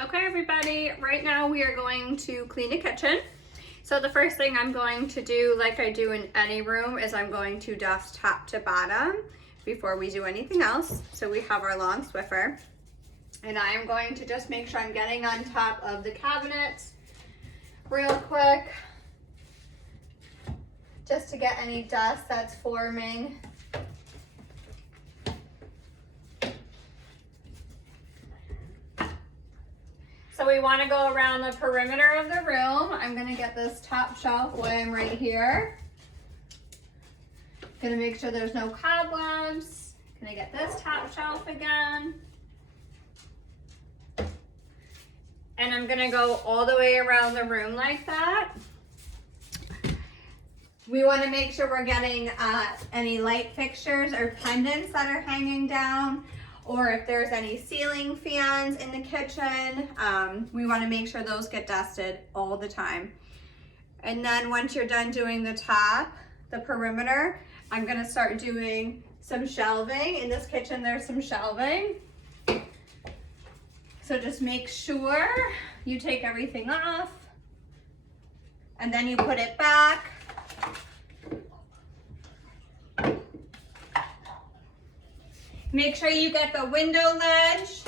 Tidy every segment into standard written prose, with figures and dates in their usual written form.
Okay, everybody, right now we are going to clean the kitchen. So the first thing I'm going to do, like I do in any room, is I'm going to dust top to bottom before we do anything else. So we have our long Swiffer, and I'm going to just make sure I'm getting on top of the cabinets real quick, just to get any dust that's forming. So we want to go around the perimeter of the room. I'm going to get this top shelf while I'm right here. Going to make sure there's no cobwebs. Going to get this top shelf again. And I'm going to go all the way around the room like that. We want to make sure we're getting any light fixtures or pendants that are hanging down, or if there's any ceiling fans in the kitchen, we want to make sure those get dusted all the time. And then once you're done doing the top, the perimeter, I'm going to start doing some shelving. In this kitchen, there's some shelving. So just make sure you take everything off, and then you put it back. Make sure you get the window ledge.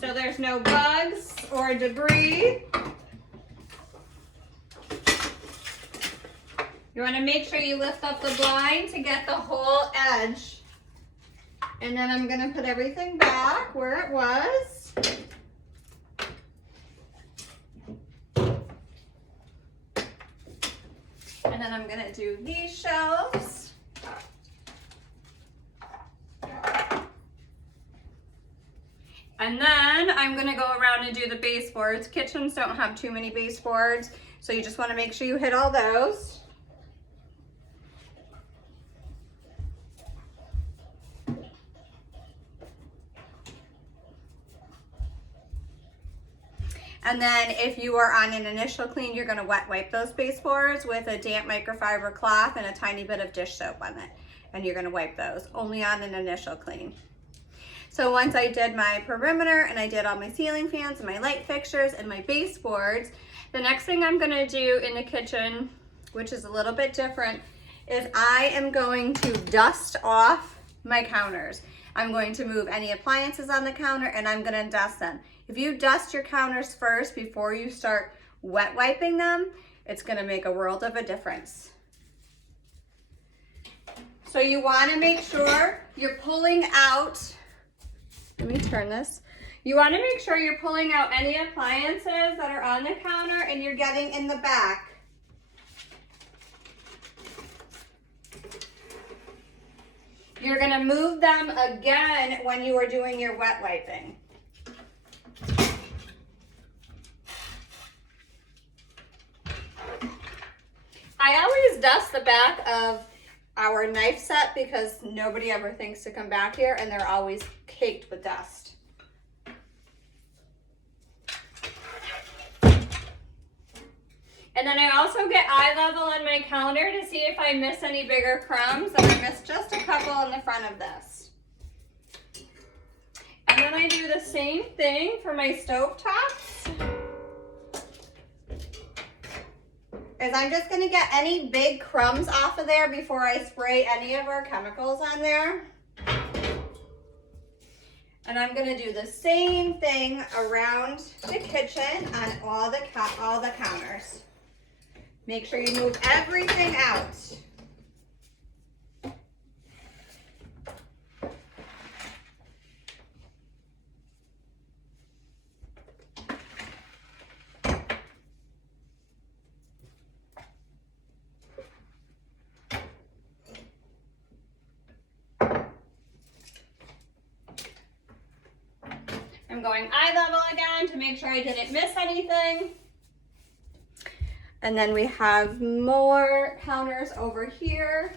So there's no bugs or debris. You want to make sure you lift up the blind to get the whole edge. And then I'm going to put everything back where it was. And then I'm going to do these shelves. And then I'm going to go around and do the baseboards. Kitchens don't have too many baseboards, so you just want to make sure you hit all those. And then if you are on an initial clean, you're going to wet wipe those baseboards with a damp microfiber cloth and a tiny bit of dish soap on it. And you're going to wipe those only on an initial clean. So once I did my perimeter and I did all my ceiling fans and my light fixtures and my baseboards, the next thing I'm going to do in the kitchen, which is a little bit different, is I am going to dust off my counters. I'm going to move any appliances on the counter and I'm going to dust them. If you dust your counters first before you start wet wiping them, it's going to make a world of a difference. So you want to make sure you're pulling out, let me turn this. You want to make sure you're pulling out any appliances that are on the counter and you're getting in the back. You're going to move them again when you are doing your wet wiping. I always dust the back of our knife set because nobody ever thinks to come back here and they're always caked with dust. And then I also get eye level on my counter to see if I miss any bigger crumbs, and I missed just a couple in the front of this. And then I do the same thing for my stove tops. Is I'm just going to get any big crumbs off of there before I spray any of our chemicals on there. And I'm going to do the same thing around the kitchen on all the counters. Make sure you move everything out. I'm going eye level again to make sure I didn't miss anything. And then we have more counters over here.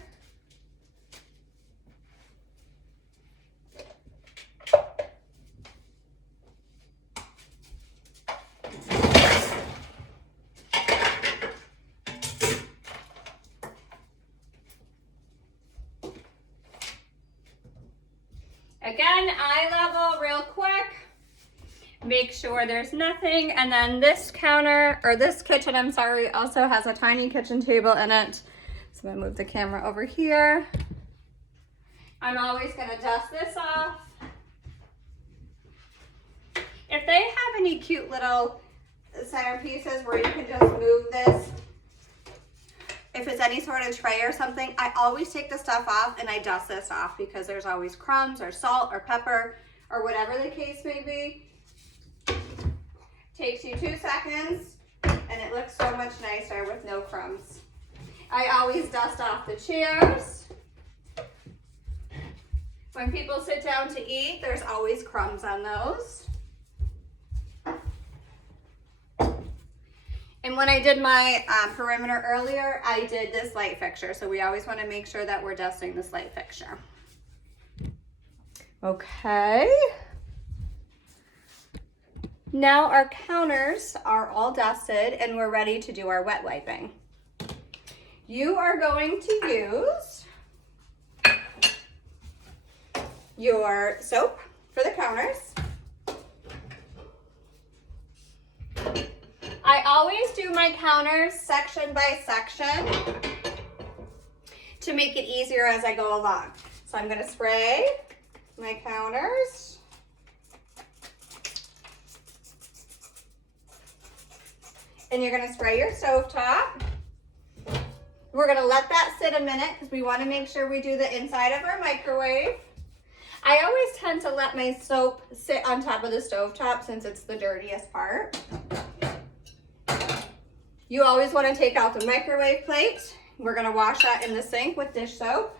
Again, eye level real quick. Make sure there's nothing. And then this counter, or this kitchen, I'm sorry, also has a tiny kitchen table in it. So I'm gonna move the camera over here. I'm always gonna dust this off. If they have any cute little centerpieces where you can just move this, if it's any sort of tray or something, I always take the stuff off and I dust this off because there's always crumbs or salt or pepper or whatever the case may be. Takes you 2 seconds and it looks so much nicer with no crumbs. I always dust off the chairs. When people sit down to eat, there's always crumbs on those. And when I did my perimeter earlier, I did this light fixture. So we always want to make sure that we're dusting this light fixture. Okay. Now our counters are all dusted and we're ready to do our wet wiping. You are going to use your soap for the counters. I always do my counters section by section to make it easier as I go along. So I'm going to spray my counters. And you're going to spray your stovetop. We're going to let that sit a minute because we want to make sure we do the inside of our microwave. I always tend to let my soap sit on top of the stovetop since it's the dirtiest part. You always want to take out the microwave plate. We're going to wash that in the sink with dish soap.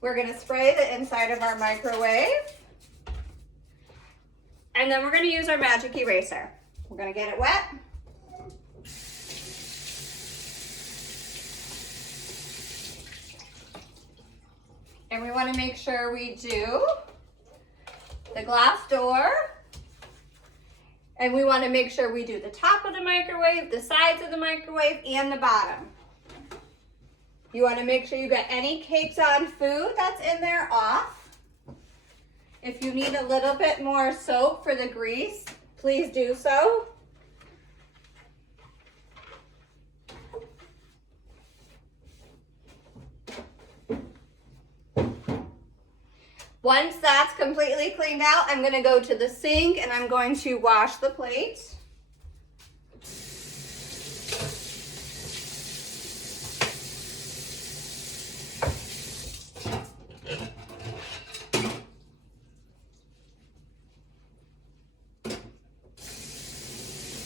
We're going to spray the inside of our microwave. And then we're going to use our magic eraser. We're going to get it wet. And we want to make sure we do the glass door. And we want to make sure we do the top of the microwave, the sides of the microwave, and the bottom. You want to make sure you get any cakes on food that's in there off. If you need a little bit more soap for the grease, please do so. Once that's completely cleaned out, I'm going to go to the sink and I'm going to wash the plate.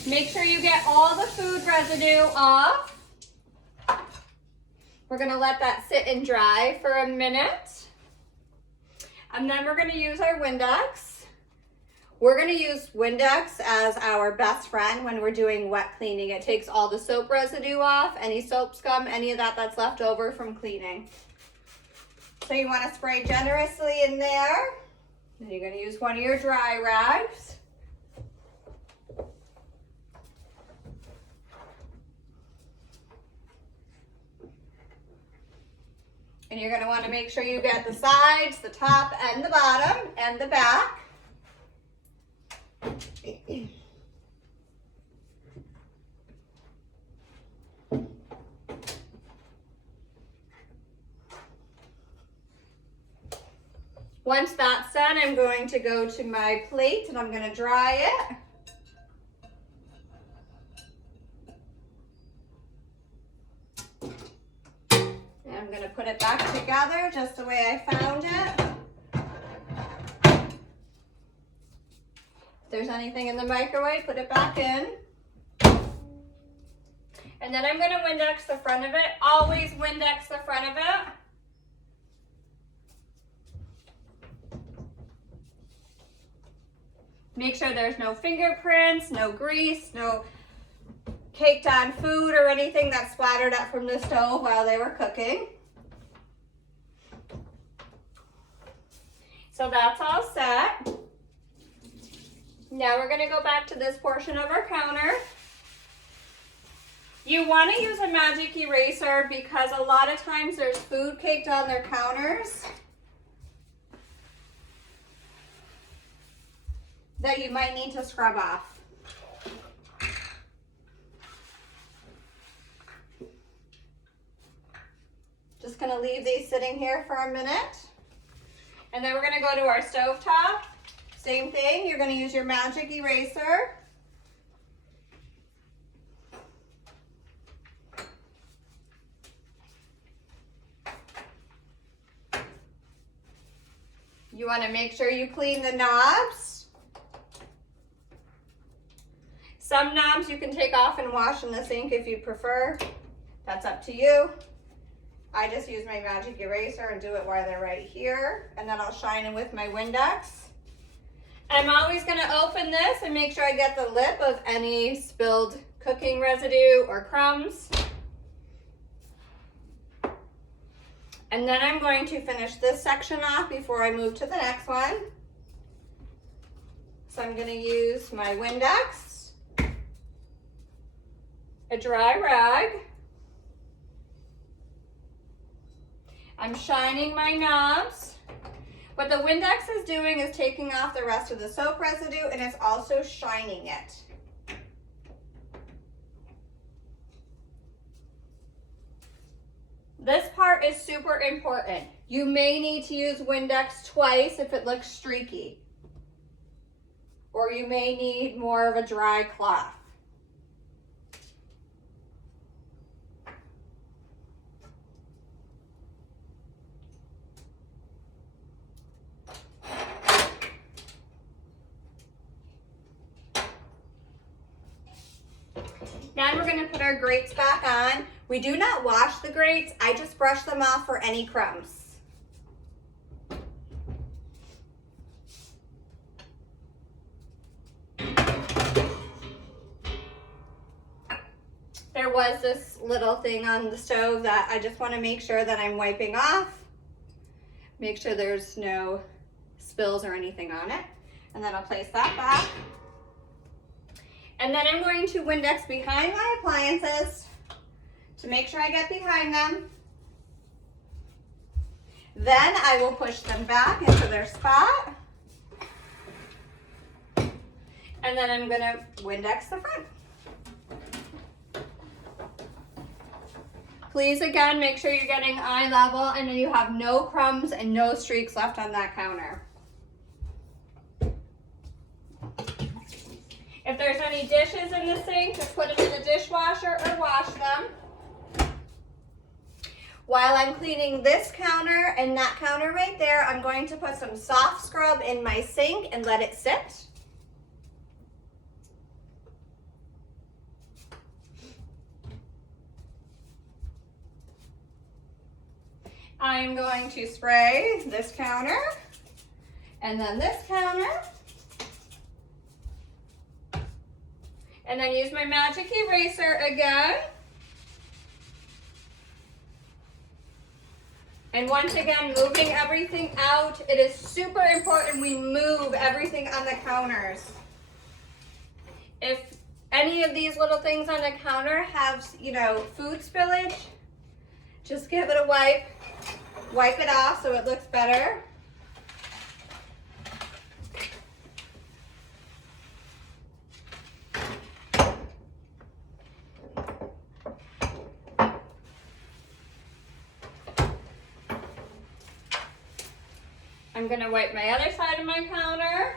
Make sure you get all the food residue off. We're going to let that sit and dry for a minute. And then we're going to use our Windex. We're going to use Windex as our best friend when we're doing wet cleaning. It takes all the soap residue off, any soap scum, any of that that's left over from cleaning. So you want to spray generously in there. Then you're going to use one of your dry rags. And you're going to want to make sure you get the sides, the top, and the bottom, and the back. Once that's done, I'm going to go to my plate and I'm going to dry it. I'm going to put it back together just the way I found it. If there's anything in the microwave, put it back in. And then I'm going to Windex the front of it. Always Windex the front of it. Make sure there's no fingerprints, no grease, no caked on food or anything that splattered up from the stove while they were cooking. So that's all set. Now we're going to go back to this portion of our counter. You want to use a magic eraser because a lot of times there's food caked on their counters that you might need to scrub off. Just going to leave these sitting here for a minute. And then we're going to go to our stovetop. Same thing, you're going to use your magic eraser. You want to make sure you clean the knobs. Some knobs you can take off and wash in the sink if you prefer. That's up to you. I just use my magic eraser and do it while they're right here. And then I'll shine it with my Windex. I'm always going to open this and make sure I get the lip of any spilled cooking residue or crumbs. And then I'm going to finish this section off before I move to the next one. So I'm going to use my Windex, a dry rag. I'm shining my knobs. What the Windex is doing is taking off the rest of the soap residue, and it's also shining it. This part is super important. You may need to use Windex twice if it looks streaky. Or you may need more of a dry cloth. Now we're going to put our grates back on. We do not wash the grates. I just brush them off for any crumbs. There was this little thing on the stove that I just want to make sure that I'm wiping off. Make sure there's no spills or anything on it. And then I'll place that back. And then I'm going to Windex behind my appliances to make sure I get behind them. Then I will push them back into their spot. And then I'm going to Windex the front. Please, again, make sure you're getting eye level and you have no crumbs and no streaks left on that counter. If there's any dishes in the sink, just put them in the dishwasher or wash them. While I'm cleaning this counter and that counter right there, I'm going to put some soft scrub in my sink and let it sit. I'm going to spray this counter and then this counter. And then use my magic eraser again. And once again, moving everything out. It is super important we move everything on the counters. If any of these little things on the counter have, food spillage, just give it a wipe. Wipe it off so it looks better. I'm going to wipe my other side of my counter.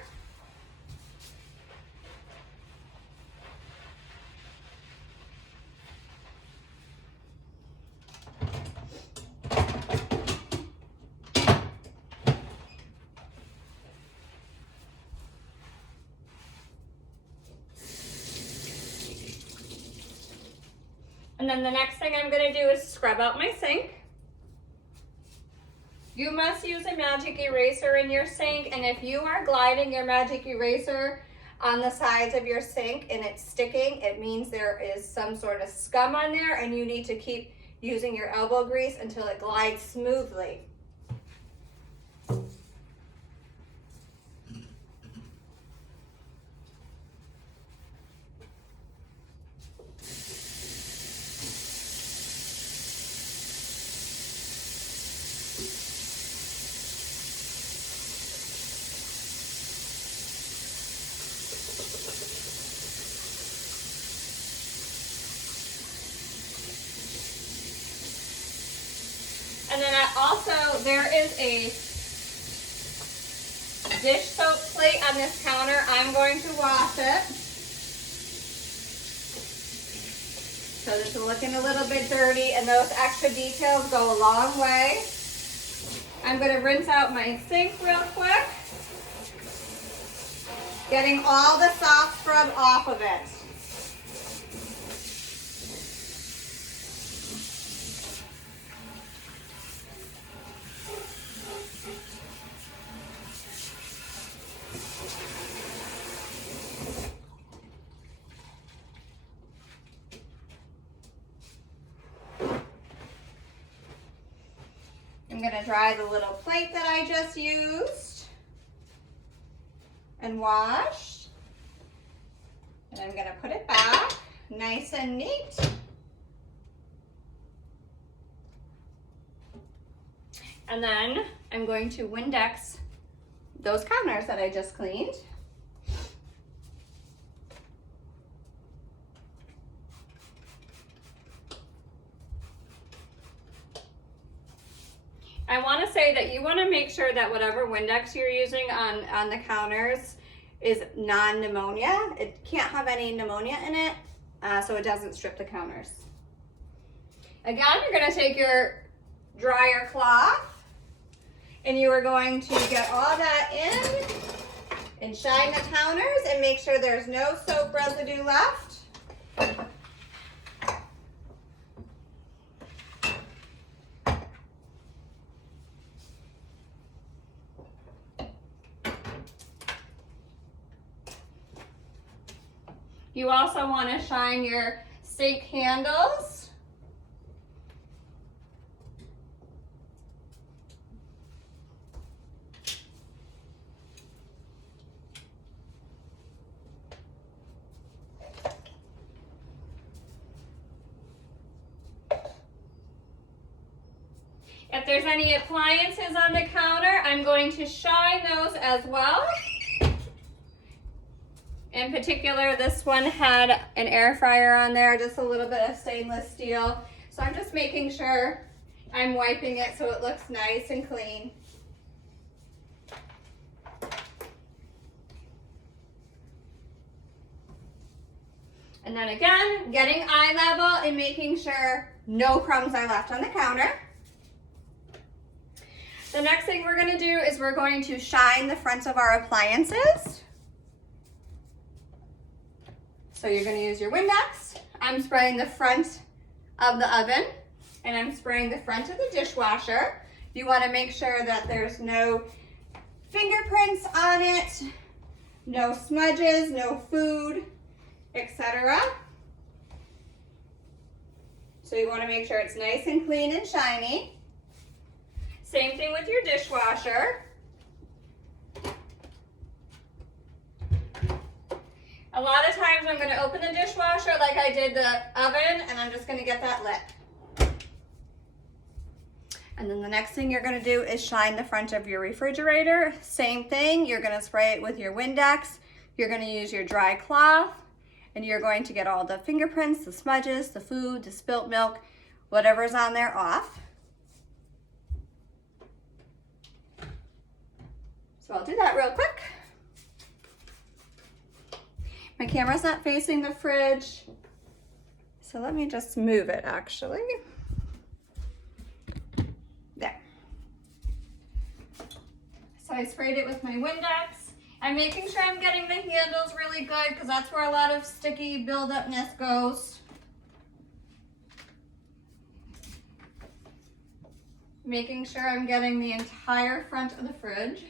And then the next thing I'm going to do is scrub out my sink. You must use a magic eraser in your sink, and if you are gliding your magic eraser on the sides of your sink and it's sticking, it means there is some sort of scum on there and you need to keep using your elbow grease until it glides smoothly. Also, there is a dish soap plate on this counter. I'm going to wash it. So this is looking a little bit dirty, and those extra details go a long way. I'm going to rinse out my sink real quick, getting all the soft scrub off of it. I'm going to dry the little plate that I just used and washed. And I'm going to put it back nice and neat. And then I'm going to Windex those counters that I just cleaned. I want to say that you want to make sure that whatever Windex you're using on the counters is non-pneumonia. It can't have any pneumonia in it, so it doesn't strip the counters. Again, you're going to take your dryer cloth and you are going to get all that in and shine the counters and make sure there's no soap residue left. You also want to shine your sink handles. If there's any appliances on the counter, I'm going to shine those as well. In particular, this one had an air fryer on there, just a little bit of stainless steel. So I'm just making sure I'm wiping it so it looks nice and clean. And then again, getting eye level and making sure no crumbs are left on the counter. The next thing we're going to do is we're going to shine the fronts of our appliances. So you're going to use your Windex. I'm spraying the front of the oven and I'm spraying the front of the dishwasher. You want to make sure that there's no fingerprints on it, no smudges, no food, etc. So you want to make sure it's nice and clean and shiny. Same thing with your dishwasher. A lot of times I'm going to open the dishwasher like I did the oven, and I'm just going to get that lit. And then the next thing you're going to do is shine the front of your refrigerator. Same thing, you're going to spray it with your Windex. You're going to use your dry cloth, and you're going to get all the fingerprints, the smudges, the food, the spilt milk, whatever's on there off. So I'll do that real quick. My camera's not facing the fridge, so let me just move it actually. There. So I sprayed it with my Windex. I'm making sure I'm getting the handles really good because that's where a lot of sticky build-upness goes. Making sure I'm getting the entire front of the fridge.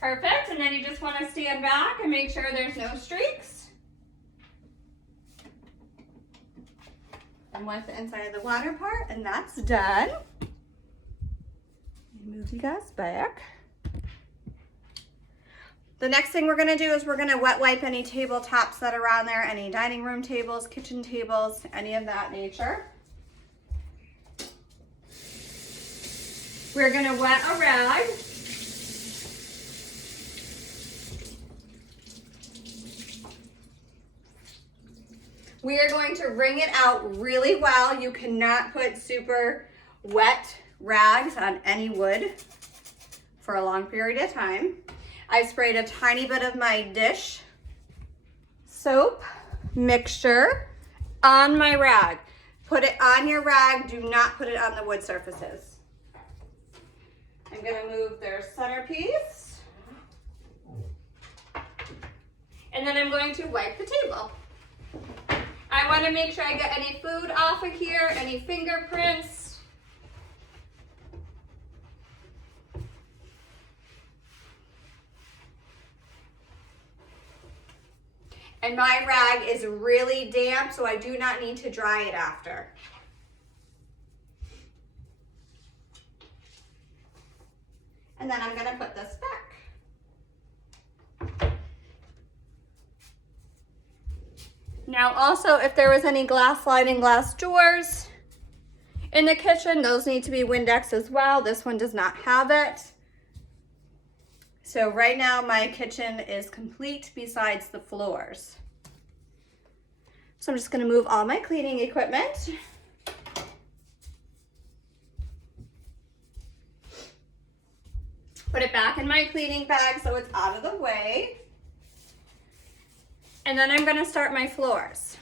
Perfect, and then you just want to stand back and make sure there's no streaks. And wipe the inside of the water part, and that's done. Move you guys back. The next thing we're gonna do is we're gonna wet wipe any tabletops that are on there, any dining room tables, kitchen tables, any of that nature. We're gonna wet a rag. We are going to wring it out really well. You cannot put super wet rags on any wood for a long period of time. I sprayed a tiny bit of my dish soap mixture on my rag. Put it on your rag, do not put it on the wood surfaces. I'm gonna move their centerpiece. And then I'm going to wipe the table. I want to make sure I get any food off of here, any fingerprints. And my rag is really damp, so I do not need to dry it after. And then I'm going to put this back. Now also, if there was any glass sliding glass doors in the kitchen, those need to be Windex as well. This one does not have it. So right now my kitchen is complete besides the floors. So I'm just going to move all my cleaning equipment. Put it back in my cleaning bag so it's out of the way. And then I'm gonna start my floors.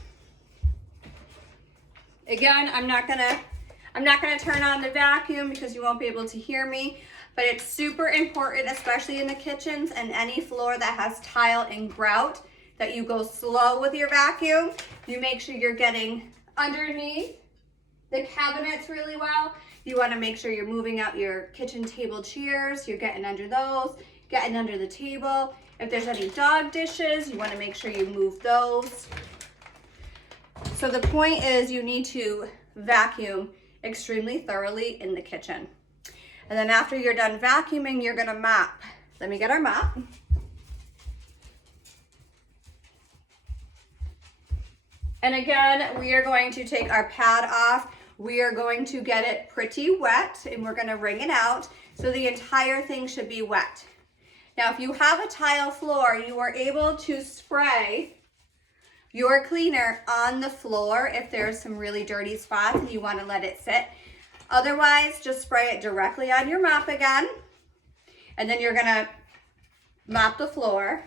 Again, I'm not gonna turn on the vacuum because you won't be able to hear me, but it's super important, especially in the kitchens and any floor that has tile and grout, that you go slow with your vacuum. You make sure you're getting underneath the cabinets really well. You wanna make sure you're moving out your kitchen table chairs, you're getting under those, getting under the table. If there's any dog dishes, you want to make sure you move those. So the point is you need to vacuum extremely thoroughly in the kitchen. And then after you're done vacuuming, you're going to mop. Let me get our mop. And again, we are going to take our pad off. We are going to get it pretty wet and we're going to wring it out. So the entire thing should be wet. Now, if you have a tile floor, you are able to spray your cleaner on the floor if there's some really dirty spots and you want to let it sit. Otherwise, just spray it directly on your mop again. And then you're going to mop the floor.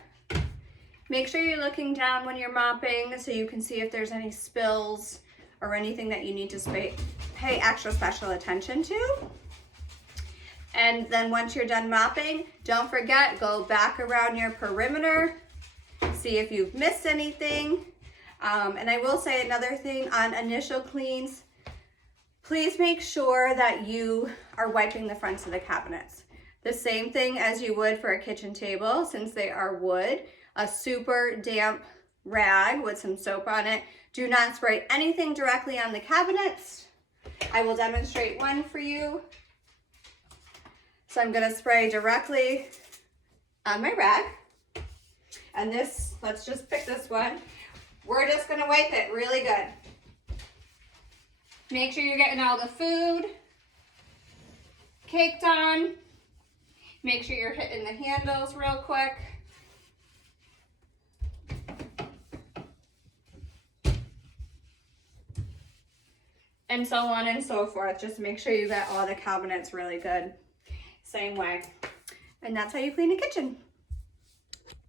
Make sure you're looking down when you're mopping so you can see if there's any spills or anything that you need to pay extra special attention to. And then once you're done mopping, don't forget, go back around your perimeter, see if you've missed anything. And I will say another thing on initial cleans, please make sure that you are wiping the fronts of the cabinets. The same thing as you would for a kitchen table, since they are wood, a super damp rag with some soap on it. Do not spray anything directly on the cabinets. I will demonstrate one for you. So I'm gonna spray directly on my rag. And this, let's just pick this one. We're just gonna wipe it really good. Make sure you're getting all the food caked on. Make sure you're hitting the handles real quick. And so on and so forth. Just make sure you get all the cabinets really good. Same way. And that's how you clean a kitchen.